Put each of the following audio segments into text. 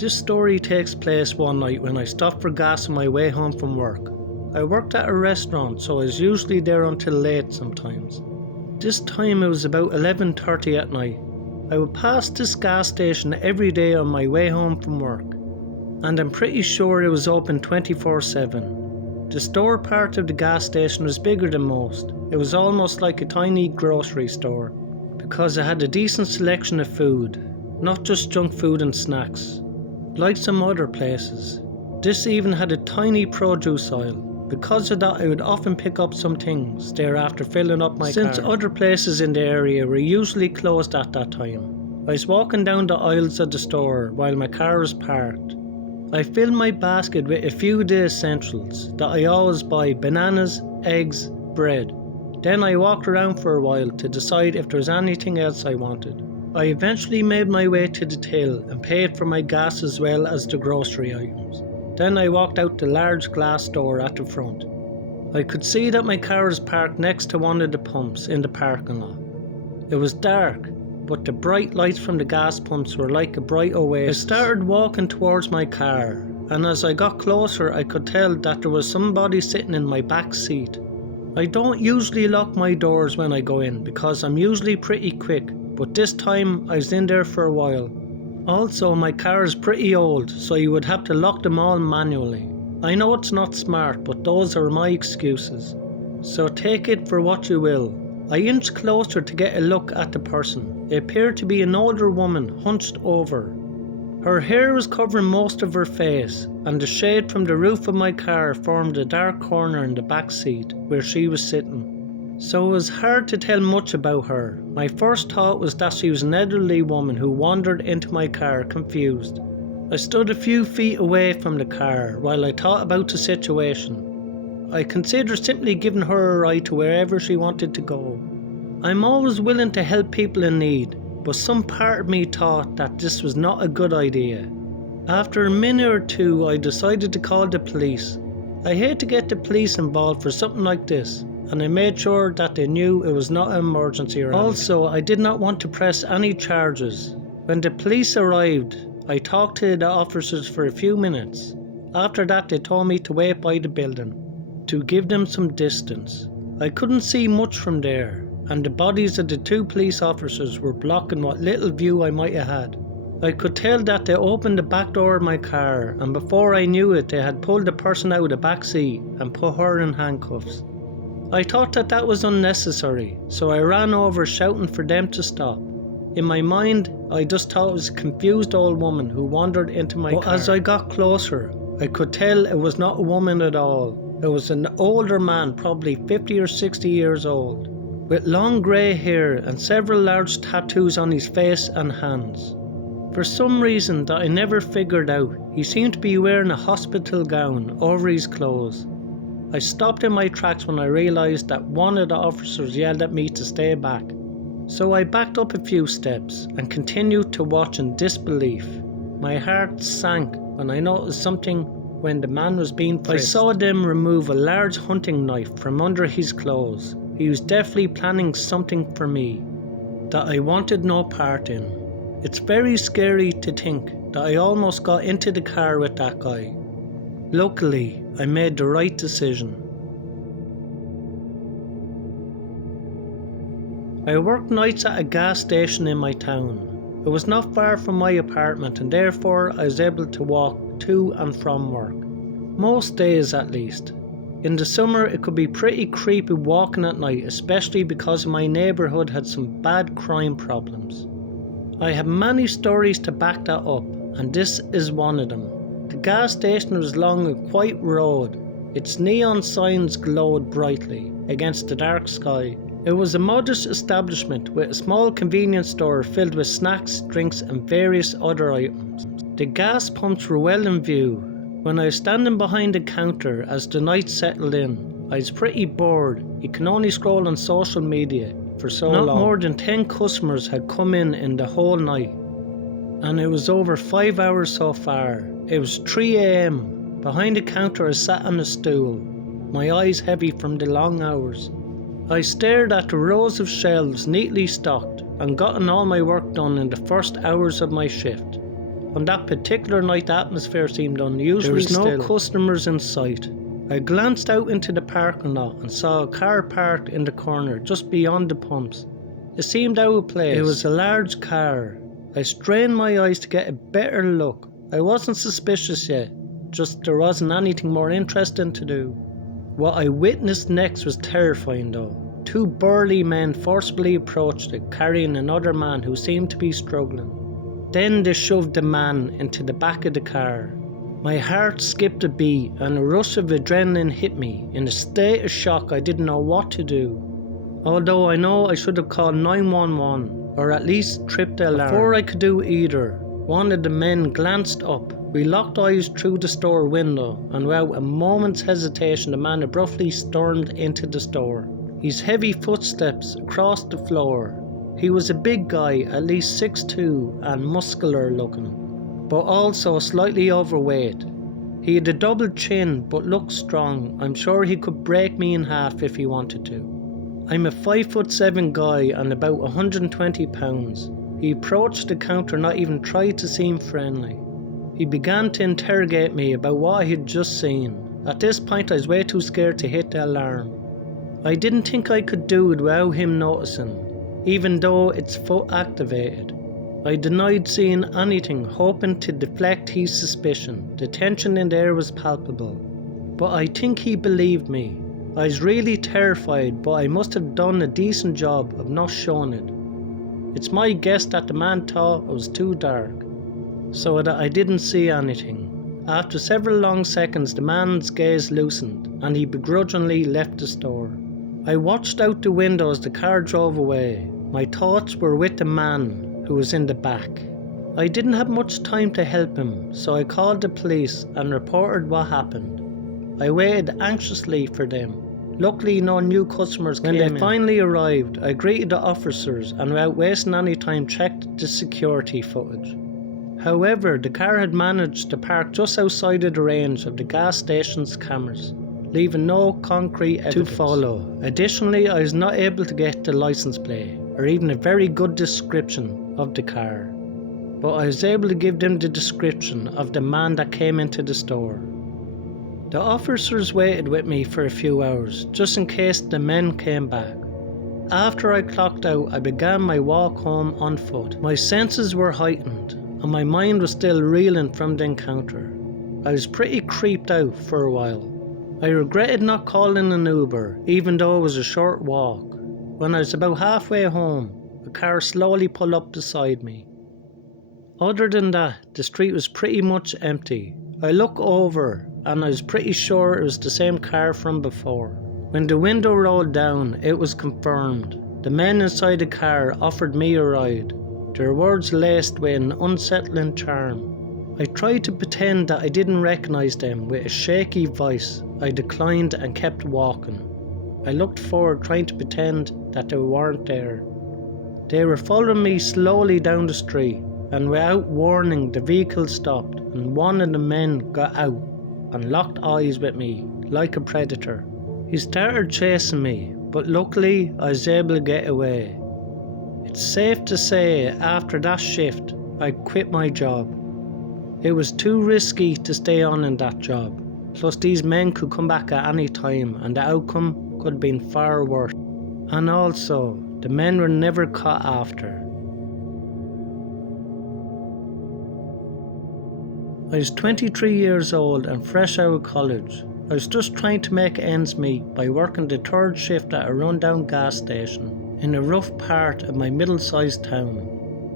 This story takes place one night when I stopped for gas on my way home from work. I worked at a restaurant, so I was usually there until late sometimes. This time it was about 11:30 at night. I would pass this gas station every day on my way home from work, and I'm pretty sure it was open 24/7. The store part of the gas station was bigger than most. It was almost like a tiny grocery store, because it had a decent selection of food, not just junk food and snacks, like some other places. This even had a tiny produce aisle. Because of that, I would often pick up some things there after filling up my car, since other places in the area were usually closed at that time. I was walking down the aisles of the store while my car was parked. I filled my basket with a few of the essentials that I always buy: bananas, eggs, bread. Then I walked around for a while to decide if there was anything else I wanted. I eventually made my way to the till and paid for my gas as well as the grocery items. Then I walked out the large glass door at the front. I could see that my car was parked next to one of the pumps in the parking lot. It was dark, but the bright lights from the gas pumps were like a bright oasis. I started walking towards my car, and as I got closer I could tell that there was somebody sitting in my back seat. I don't usually lock my doors when I go in because I'm usually pretty quick, but this time I was in there for a while. Also, my car is pretty old, so you would have to lock them all manually. I know it's not smart, but those are my excuses, so take it for what you will. I inched closer to get a look at the person. It appeared to be an older woman, hunched over. Her hair was covering most of her face, and the shade from the roof of my car formed a dark corner in the back seat where she was sitting. So it was hard to tell much about her. My first thought was that she was an elderly woman who wandered into my car confused. I stood a few feet away from the car while I thought about the situation. I considered simply giving her a ride to wherever she wanted to go. I'm always willing to help people in need, but some part of me thought that this was not a good idea. After a minute or two, I decided to call the police. I hate to get the police involved for something like this, and I made sure that they knew it was not an emergency or anything. Also, I did not want to press any charges. When the police arrived, I talked to the officers for a few minutes. After that, they told me to wait by the building, to give them some distance. I couldn't see much from there, and the bodies of the two police officers were blocking what little view I might have had. I could tell that they opened the back door of my car, and before I knew it, they had pulled the person out of the back seat and put her in handcuffs. I thought that was unnecessary, so I ran over shouting for them to stop. In my mind, I just thought it was a confused old woman who wandered into my car. But as I got closer, I could tell it was not a woman at all. It was an older man, probably 50 or 60 years old, with long grey hair and several large tattoos on his face and hands. For some reason that I never figured out, he seemed to be wearing a hospital gown over his clothes. I stopped in my tracks when I realised that one of the officers yelled at me to stay back. So I backed up a few steps and continued to watch in disbelief. My heart sank when I noticed something when the man was being frisked. I saw them remove a large hunting knife from under his clothes. He was definitely planning something for me that I wanted no part in. It's very scary to think that I almost got into the car with that guy. Luckily, I made the right decision. I worked nights at a gas station in my town. It was not far from my apartment, and therefore I was able to walk to and from work. Most days at least. In the summer it could be pretty creepy walking at night, especially because my neighbourhood had some bad crime problems. I have many stories to back that up, and this is one of them. The gas station was along a quiet road. Its neon signs glowed brightly against the dark sky. It was a modest establishment with a small convenience store filled with snacks, drinks and various other items. The gas pumps were well in view. When I was standing behind the counter as the night settled in, I was pretty bored. You can only scroll on social media for so long. Not more than 10 customers had come in the whole night, and it was over 5 hours so far. It was 3 AM. Behind the counter I sat on a stool, my eyes heavy from the long hours. I stared at the rows of shelves neatly stocked and gotten all my work done in the first hours of my shift. On that particular night, the atmosphere seemed unusually still. There was no customers in sight. I glanced out into the parking lot and saw a car parked in the corner just beyond the pumps. It seemed out of place. It was a large car. I strained my eyes to get a better look. I wasn't suspicious yet, just there wasn't anything more interesting to do. What I witnessed next was terrifying though. Two burly men forcibly approached it, carrying another man who seemed to be struggling. Then they shoved the man into the back of the car. My heart skipped a beat and a rush of adrenaline hit me. In a state of shock, I didn't know what to do. Although I know I should have called 911 or at least tripped the alarm. Before I could do either, one of the men glanced up. We locked eyes through the store window, and without a moment's hesitation, the man abruptly stormed into the store. His heavy footsteps across the floor. He was a big guy, at least 6'2", and muscular looking, but also slightly overweight. He had a double chin but looked strong. I'm sure he could break me in half if he wanted to. I'm a 5'7" guy and about 120 pounds. He approached the counter, not even tried to seem friendly. He began to interrogate me about what I had just seen. At this point I was way too scared to hit the alarm. I didn't think I could do it without him noticing, even though it's foot activated. I denied seeing anything, hoping to deflect his suspicion. The tension in the air was palpable, but I think he believed me. I was really terrified, but I must have done a decent job of not showing it. It's my guess that the man thought it was too dark, so that I didn't see anything. After several long seconds, the man's gaze loosened, and he begrudgingly left the store. I watched out the window as the car drove away. My thoughts were with the man who was in the back. I didn't have much time to help him, so I called the police and reported what happened. I waited anxiously for them. Luckily, no new customers came in. When they finally arrived, I greeted the officers and without wasting any time checked the security footage. However, the car had managed to park just outside of the range of the gas station's cameras, leaving no concrete evidence to follow. Additionally, I was not able to get the license plate or even a very good description of the car, but I was able to give them the description of the man that came into the store. The officers waited with me for a few hours, just in case the men came back. After I clocked out, I began my walk home on foot. My senses were heightened, and my mind was still reeling from the encounter. I was pretty creeped out for a while. I regretted not calling an Uber, even though it was a short walk. When I was about halfway home, a car slowly pulled up beside me. Other than that, the street was pretty much empty. I looked over, and I was pretty sure it was the same car from before. When the window rolled down, it was confirmed. The men inside the car offered me a ride, their words laced with an unsettling charm. I tried to pretend that I didn't recognise them with a shaky voice. I declined and kept walking. I looked forward, trying to pretend that they weren't there. They were following me slowly down the street, and without warning the vehicle stopped and one of the men got out and locked eyes with me like a predator. He started chasing me, but luckily I was able to get away. It's safe to say after that shift I quit my job. It was too risky to stay on in that job, plus these men could come back at any time and the outcome could have been far worse. And also, the men were never caught after. I was 23 years old and fresh out of college. I was just trying to make ends meet by working the third shift at a rundown gas station in a rough part of my middle-sized town.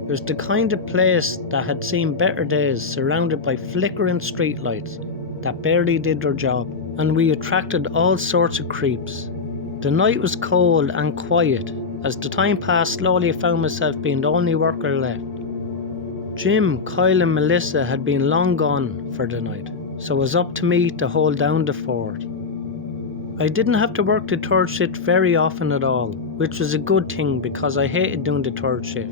It was the kind of place that had seen better days, surrounded by flickering streetlights that barely did their job, and we attracted all sorts of creeps. The night was cold and quiet. As the time passed, slowly I found myself being the only worker left. Jim, Kyle and Melissa had been long gone for the night, so it was up to me to hold down the fort. I didn't have to work the third shift very often at all, which was a good thing because I hated doing the third shift.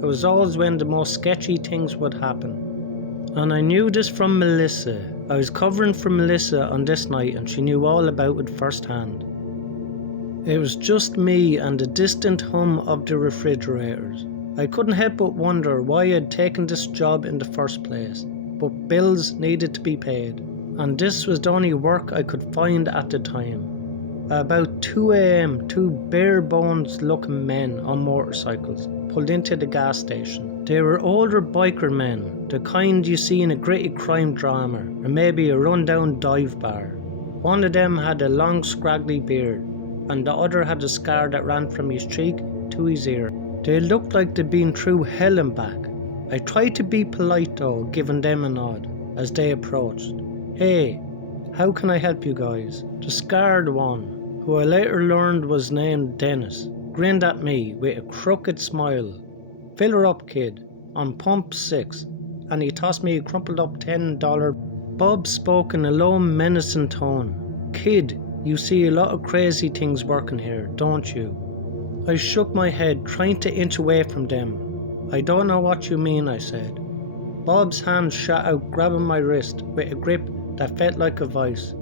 It was always when the most sketchy things would happen. And I knew this from Melissa. I was covering for Melissa on this night and she knew all about it firsthand. It was just me and the distant hum of the refrigerators. I couldn't help but wonder why I'd taken this job in the first place, but bills needed to be paid, and this was the only work I could find at the time. About 2 AM, two bare-bones looking men on motorcycles pulled into the gas station. They were older biker men, the kind you see in a gritty crime drama or maybe a rundown dive bar. One of them had a long scraggly beard, and the other had a scar that ran from his cheek to his ear. They looked like they'd been through hell and back. I tried to be polite though, giving them a nod as they approached. "Hey, how can I help you guys?" The scarred one, who I later learned was named Dennis, grinned at me with a crooked smile. "Fill her up, kid, on pump 6, and he tossed me a crumpled up $10. Bob spoke in a low, menacing tone. "Kid, you see a lot of crazy things working here, don't you?" I shook my head, trying to inch away from them. "I don't know what you mean," I said. Bob's hand shot out, grabbing my wrist with a grip that felt like a vice.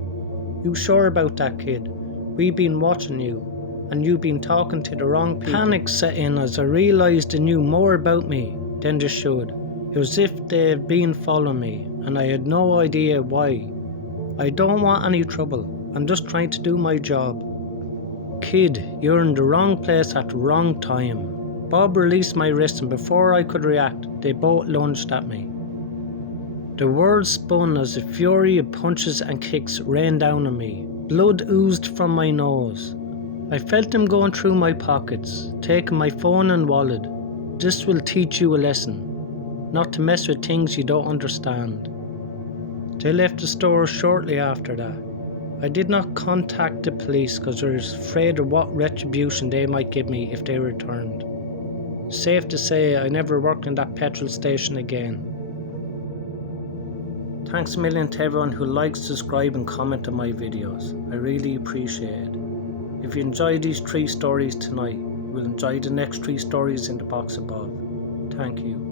"You sure about that, kid? We've been watching you, and you've been talking to the wrong people." Panic set in as I realised they knew more about me than they should. It was as if they had been following me, and I had no idea why. "I don't want any trouble. I'm just trying to do my job." "Kid, you're in the wrong place at the wrong time." Bob released my wrist, and before I could react, they both lunged at me. The world spun as a fury of punches and kicks rained down on me. Blood oozed from my nose. I felt them going through my pockets, taking my phone and wallet. "This will teach you a lesson, not to mess with things you don't understand." They left the store shortly after that. I did not contact the police because I was afraid of what retribution they might give me if they returned. Safe to say I never worked in that petrol station again. Thanks a million to everyone who likes, subscribe and comment on my videos. I really appreciate it. If you enjoyed these 3 stories tonight, you will enjoy the next 3 stories in the box above. Thank you.